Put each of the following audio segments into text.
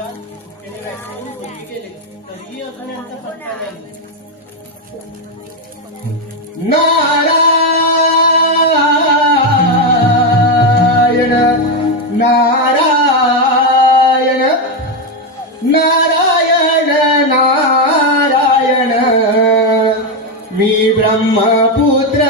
सुद्धा त्याने वॅक्सिन भुके केले. तरीही अजून यांचा पत्ता नाही. नारायण नारायण नारायण नारायण. मी ब्रह्मपुत्र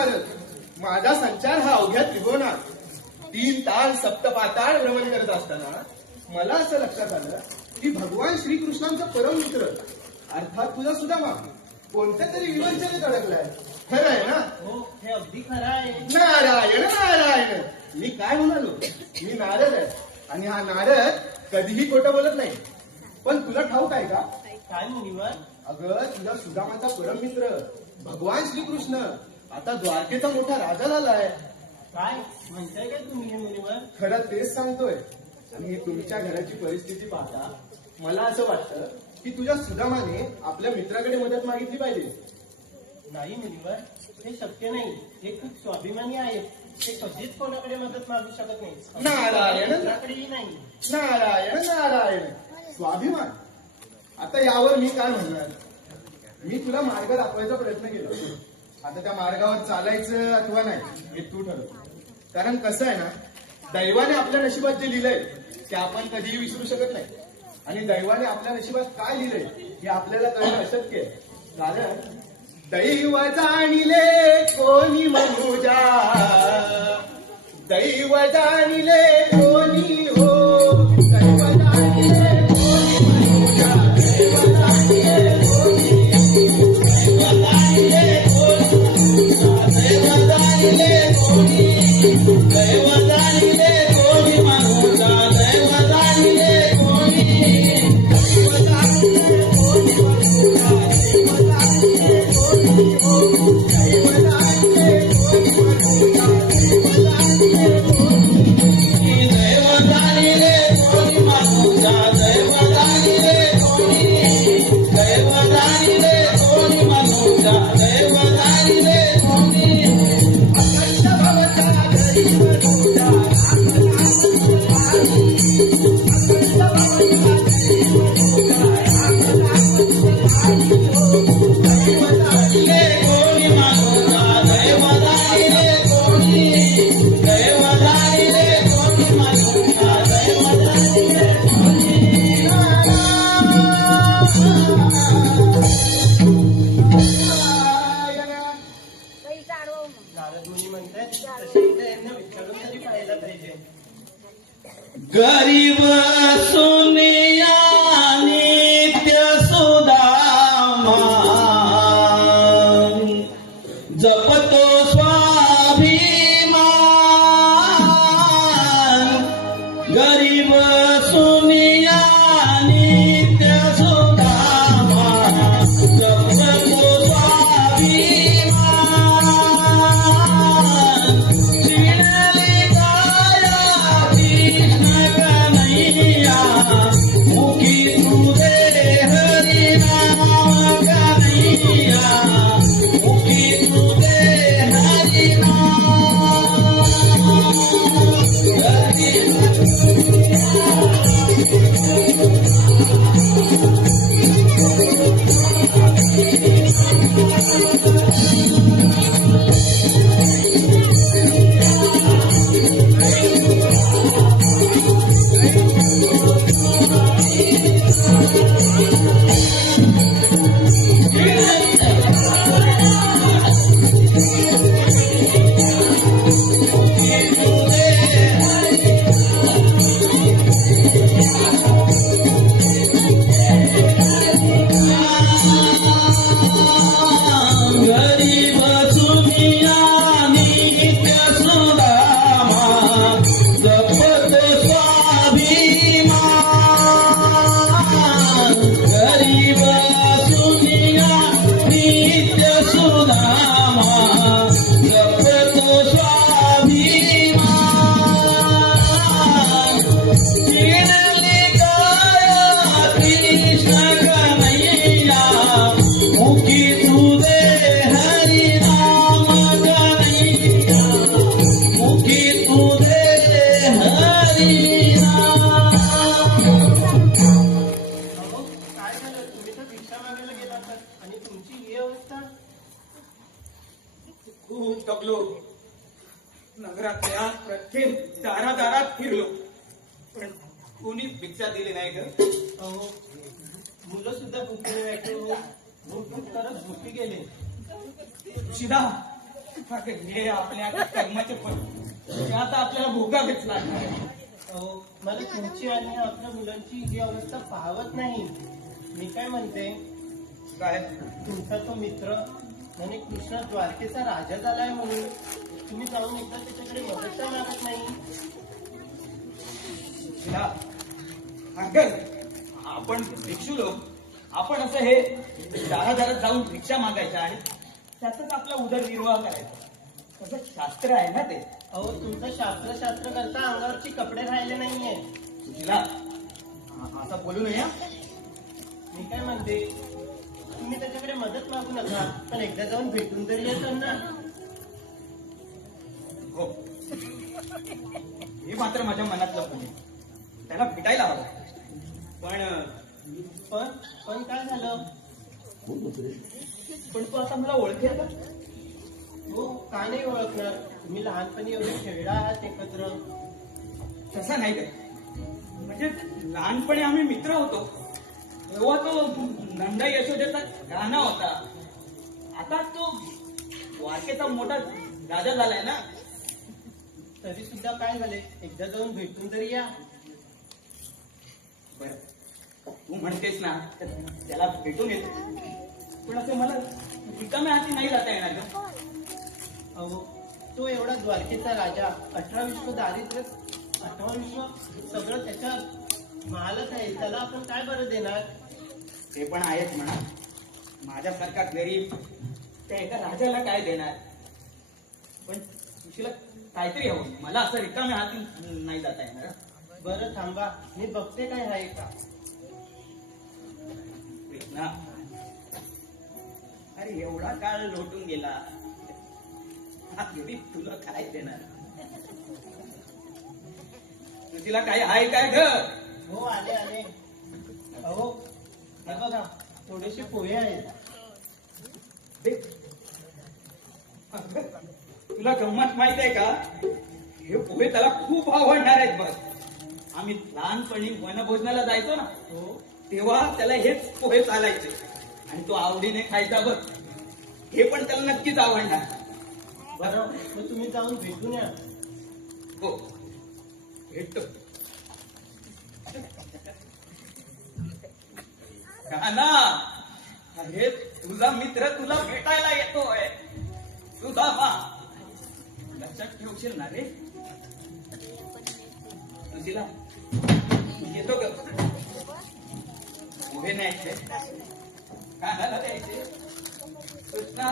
नारद माझा संचार हा अवघ्या त्रिकोणात तीन ताल सप्तपाताळ भ्रमण करत असताना मला असं लक्षात आलं की भगवान श्रीकृष्णांचा परम मित्र अर्थात तुझा सुदामा कोणत्या तरी विवंचनेत अडकलाय खरं आहे ना? हो हे अगदी खरं आहे नारायण नारायण. मी काय म्हणालो? मी नारद आहे. आणि हा नारद कधीही खोटं बोलत नाही. पण तुला ठाऊक आहे का? काय मुनिवर? अगं तुझा सुदामाचा परममित्र भगवान श्रीकृष्ण. आता द्वारकेचा मोठा राजा झालाय. काय? म्हणताय काय तुम्ही मुनिवर खरं तेच सांगतोय. आणि तुमच्या घराची परिस्थिती पाहता मला असं वाटतं की तुझ्या सुदामाने आपल्या मित्राकडे मदत मागितली पाहिजे. नाही मुनिवर हे शक्य नाही. हे खूप स्वाभिमानी आहेत. ते कधीच कोणाकडे मदत मागू शकत नाही. नारायण. कोणाकडेही नाही. नारायण नारायण. स्वाभिमान. आता यावर मी काय म्हणणार? मी तुला मार्ग दाखवायचा प्रयत्न केला. आता त्या मार्गावर चालायचं अथवा नाही हे तू ठरव. कारण कसं आहे ना दैवाने आपल्या नशिबात जे लिहिलंय ते आपण कधीही विसरू शकत नाही. आणि दैवाने आपल्या नशिबात काय लिहिलंय हे आपल्याला कळणं अशक्य आहे. कारण दैव जाणिले कोणी मनुजा. दैव जाणिले कोणी ગરીબ સુનિયા નિત્ય સુદામા तर भिक्षा मागायला गेला तर? आणि तुमची ही अवस्था? खूप दबलो नगरातल्या प्रत्येक दारादारात फिरलो. पण कोणीच भिक्षा दिली नाही ग. अहो मुलं सुद्धा भुकेले भूक भूक करत झोपी गेले. शिदा हे आपल्या कर्माचे फळ. हे आता आपल्याला भोगावेच लागणार आहे. अहो मला तुमची आणि आपल्या मुलांची ही अवस्था पाहवत नाही. मी काय म्हणते? काय? तुमचा तो मित्र म्हणे कृष्ण द्वारकेचा राजा झालाय म्हणून तुम्ही जाऊन एकदा त्याच्याकडे मदत का मागत नाही. आपण भिक्षू लोक आपण असं हे दारादारात जाऊन भिक्षा मागायच्या आणि त्याचाच आपला उदरनिर्वाह करायचा. तसं शास्त्र आहे ना ते? अहो तुमचं शास्त्र शास्त्र करता अंगावरची कपडे राहिले नाहीये. शिदा असं बोलू नये? मी काय म्हणते? तुम्ही त्याच्याकडे मदत मागू नका पण एकदा जाऊन भेटून तरी येतात ना. हो. हे मात्र माझ्या मनातलं पुणे त्याला भेटायला हवं. पण पण पण काय झालं? पण तू आता मला ओळखेल का हो का नाही ओळखणार? तुम्ही लहानपणी एवढे खेळला आहात एकत्र. तसं नाही काय म्हणजे लहानपणी आम्ही मित्र होतो. तेव्हा तो नंदा यशोदेचा गाणा होता. आता तो वारकेचा मोठा राजा झालाय ना. तरी सुद्धा काय झाले एकदा जाऊन भेटून तरी या. बर. तू म्हणतेस ना तर त्याला भेटून येतो. पण असं मला रिकाम्या हाती नाही जाता येणार का अहो तो एवढा द्वारकेचा राजा अठरा विश्व दारिद्र्य अठरा विश्व सगळं त्याच्या महालच आहे त्याला आपण काय बरं देणार? ते पण आहेच म्हणा. माझ्यासारखा गरीब त्या एका राजाला काय देणार? पण तुशीला काहीतरी हवं. मला असं रिकाम्या हाती नाही जाता येणार. बरं थांबा. मी बघते काय आहे का? कृष्णा अरे एवढा काळ लोटून गेला. गरीब तुला काय देणार? तुझीला काय आहे काय ग? हो आले आले. अहो हे बघा थोडेसे पोहे आहेत. तुला गंमत माहीत आहे का? हे पोहे त्याला खूप आवडणार आहेत बघ. आम्ही लहानपणी वनभोजनाला जायचो ना हो तेव्हा त्याला हेच पोहे चालायचे. आणि तो आवडीने खायचा बघ. हे पण त्याला नक्कीच आवडणार. बरं मग तुम्ही जाऊन भेटून या. हो. भेटतो. काना अरे तुझा मित्र तुला भेटायला येतोय. तुझा मा. लक्षात ठेवशील ना रे? तुझीला येतो ग उभे न्यायचे. कानाला द्यायचे कृष्णा